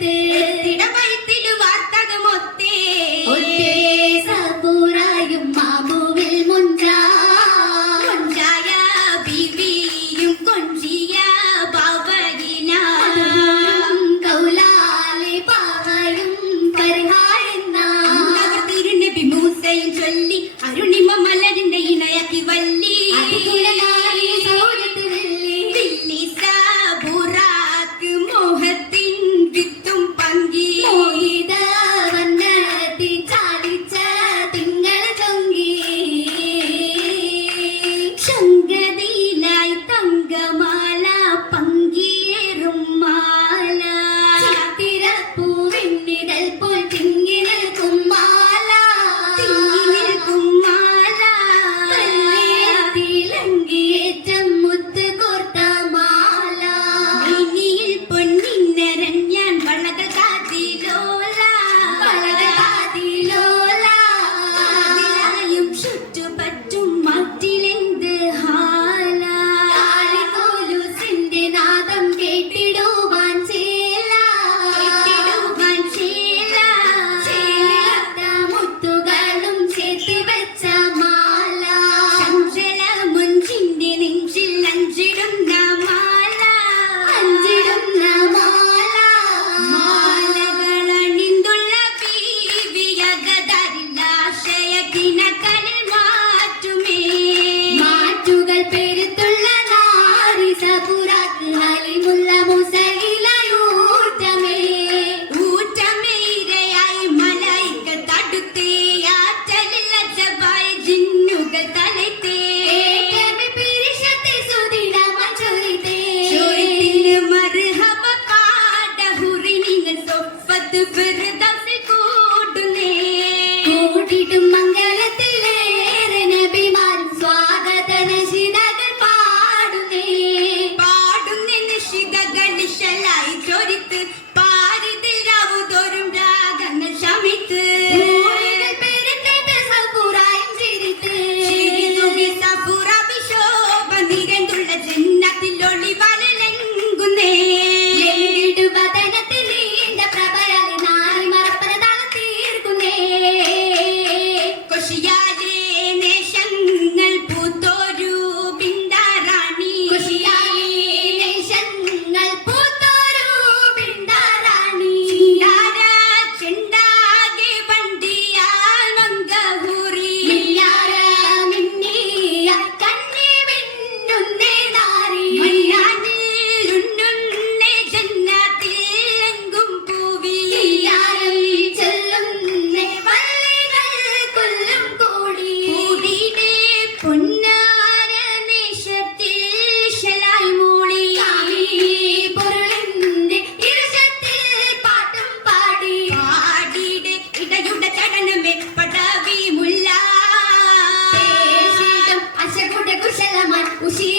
അടുത്ത് തിടമയത്തിലു വാർത്തകമൊത്തേ ഒത്തേ സബൂറായും മാമുവിൽ മുഞ്ച. കൊഞ്ചായ ബിബിയും കൊഞ്ചിയ പവയിന കൗലാലെ പാവയും പരിഹാരുന്ന അവർ തിരുനബി മൂസയും ചൊല്ലി അരുണി 不行。